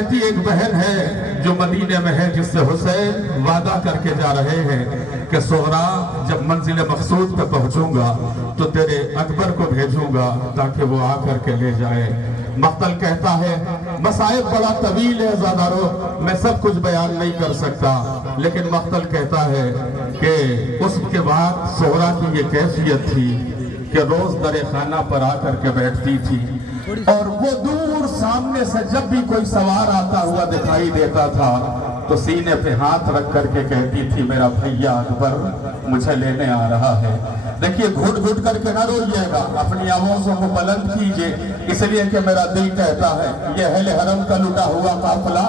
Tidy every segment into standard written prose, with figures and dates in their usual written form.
کہتی ایک بہن ہے جو مدینے میں ہے جس سے حسین وعدہ کر کے جا رہے ہیں کہ سغرا جب منزل مقصود پہ پہنچوں گا تو تیرے اکبر کو بھیجوں گا تاکہ وہ آ کر کے لے جائے۔ مقتل کہتا ہے مصائب بڑا طویل ہے زادارو، میں سب کچھ بیان نہیں کر سکتا، لیکن مقتل کہتا ہے کہ اس کے بعد سغرا کی یہ کیفیت تھی کہ روز در خانہ پر آ کر کے بیٹھتی تھی، اور وہ دور سامنے سے جب بھی کوئی سوار آتا ہوا دکھائی دیتا تھا تو سینے پہ ہاتھ رکھ کر کے کہتی تھی میرا بھیا اکبر مجھے لینے آ رہا ہے۔ دیکھیے گھٹ گھٹ کر کے نہ روئیے گا، اپنی آوازوں کو بلند کیجئے، اس لیے کہ میرا دل کہتا ہے یہ اہل حرم کا لٹا ہوا قافلہ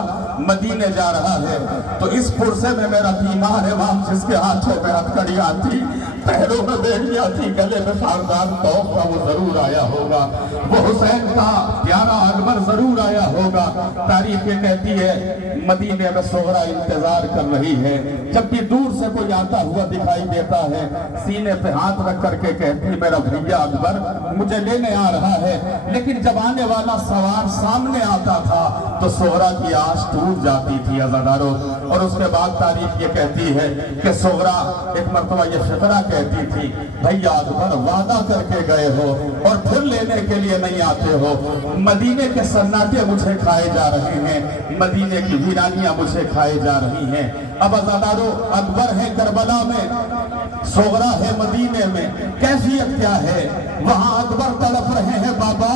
مدینے جا رہا ہے، تو اس پرسے میں میرا بیمار امام جس کے ہاتھوں میں ہتھکڑیاں تھی، پیروں میں بیڑیاں تھی، گلے میں خاندان توف کا، وہ ضرور آیا ہوگا، وہ حسین کا پیارا اکبر ضرور آیا ہوگا۔ تاریخ یہ کہتی ہے مدینے میں سغرا انتظار کر رہی ہے، جب بھی دور سے کوئی آتا ہوا دکھائی دیتا ہے سینے پہ ہاتھ رکھ کر کے کہتی میرا بھیا اکبر مجھے لینے آ رہا ہے، لیکن جب آنے والا سوار سامنے آتا تھا تو سغرا کی آش ٹوٹ جاتی تھی عزادارو۔ اور اس کے بعد تاریخ یہ کہتی ہے کہ سغرا ایک مرتبہ یہ فقرہ کہتی تھی بھیا اکبر وعدہ کر کے گئے ہو اور پھر لینے کے لیے نہیں آتے ہو، مدینے کے سناٹے مجھے کھائے جا رہے ہیں، مدینے کی ویرانیاں مجھے کھائے جا رہی ہیں۔ اب عزادارو اکبر ہے کربلا میں، سغرا ہے مدینے میں، کیفیت کیا ہے؟ وہاں اکبر تڑپ رہے ہیں بابا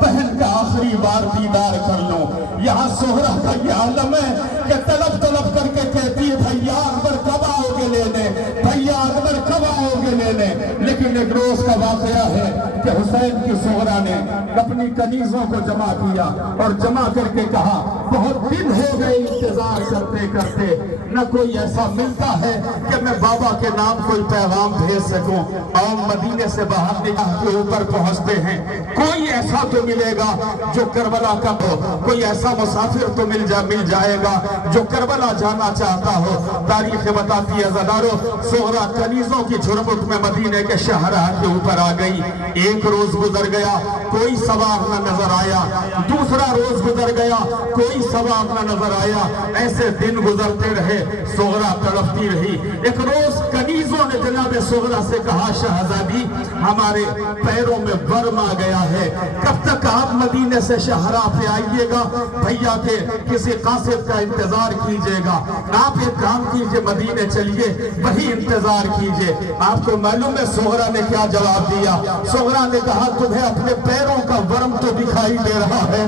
بہن کا آخری بار دیدار کر لوں، یہاں سغرا کا یہ عالم ہے کہ تڑپ تڑپ کر کے کہتی ہے بھیا اکبر کب آؤ گے لینے، بھیا اکبر کب آؤ گے لینے۔ لیکن ایک روز کا واقعہ ہے کہ حسین کی سغرا نے اپنی کنیزوں کو جمع کیا اور جمع کر کے کہا بہت دن ہو گئے انتظار کرتے کرتے، نہ کوئی ایسا ملتا ہے کہ میں بابا کے نام کوئی پیغام بھیج سکوں، اور مدینے سے باہر نگاہ کے اوپر پہنچتے ہیں، کوئی ایسا تو ملے گا جو کربلا کا ہو، کوئی ایسا مسافر تو مل جائے گا جو کربلا جانا چاہتا ہو۔ تاریخ بتاتی ہے عزادارو سغرا کنیزوں کی جھرمٹ میں مدینے کے شاہراہ کے اوپر آ گئی۔ ایک روز گزر گیا کوئی سوار نہ نظر آیا، دوسرا روز گزر گیا کوئی سوار نہ نظر آیا، ایسے دن گزرتے رہے، سغرا تڑپتی رہی۔ ایک روز کنیزوں نے جناب سغرا سے کہا شہزادی ہمارے پیروں میں ورم آ گیا ہے، کب تک آپ مدینے سے شاہراہ پہ آئیے گا؟ بھیا کے کسی قاصد کا انتظار کیجئے گا، آپ ایک کام کیجئے مدینے چلیے وہی انتظار کیجئے۔ آپ کو معلوم ہے سغرا نے کیا جواب دیا؟ سغرا نے کہا تمہیں اپنے پیروں کا ورم تو دکھائی دے رہا ہے،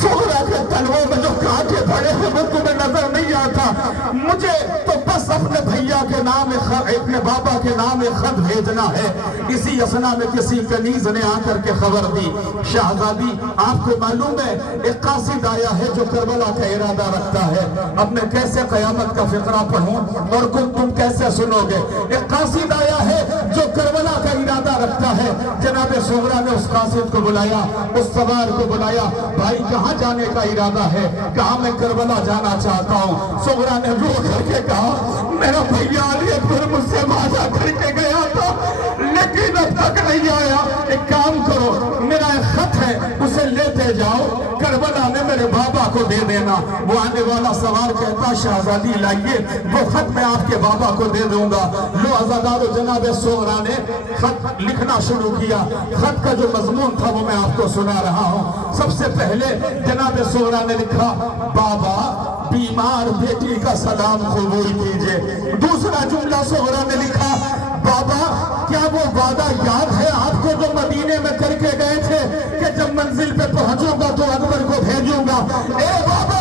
سغرا کے تلووں میں جو کانٹے پڑے ہیں وہ تمہیں نظر نہیں آتا، مجھے تو بس اپنے بھیا کے نام اپنے بابا کے نام ایک خط بھیجنا ہے۔ اسی اسنا میں کسی کنیز نے آ کر کے خبر دی شہزادی آپ کو معلوم ہے ایک قاصد آیا ہے جو کربلا کا ارادہ رکھتا ہے، اب میں کیسے قیامت کا فقرہ پڑھوں اور تم کیسے سنو گے؟ ایک قاصد آیا ہے جو کربلا کا ارادہ رکھتا ہے۔ جناب سغرا نے اس قاصد کو بلایا، اس سوار کو بلایا، بھائی کہاں جانے کا ارادہ ہے؟ کہا میں کربلا جانا چاہتا ہوں۔ سغرا نے رو کر کے کہا میرا بھیا علی اکبر مجھ سے وعدہ کر کے گیا تھا لیکن اب تک نہیں آیا، ایک کام کرو میرا ایک خط ہے اسے لیتے جاؤ، کربلا میں میرے بابا کو دے دینا۔ وہ آنے والا سوار کہتا شہزادی لائیے وہ خط میں آپ کے بابا کو دے دوں گا۔ لو عزادارو جناب سغرا نے خط لکھنا شروع کیا، خط کا جو مضمون تھا وہ میں آپ کو سنا رہا ہوں۔ سب سے پہلے جناب سغرا نے لکھا بابا بیمار بیٹی کا سلام قبول کیجئے۔ دوسرا جملہ سغرا نے لکھا بابا کیا وہ وعدہ یاد ہے آپ کو جو مدینے میں کر کے گئے تھے کہ جب منزل پہ پہنچوں گا تو اکبر کو بھیجوں گا؟ اے بابا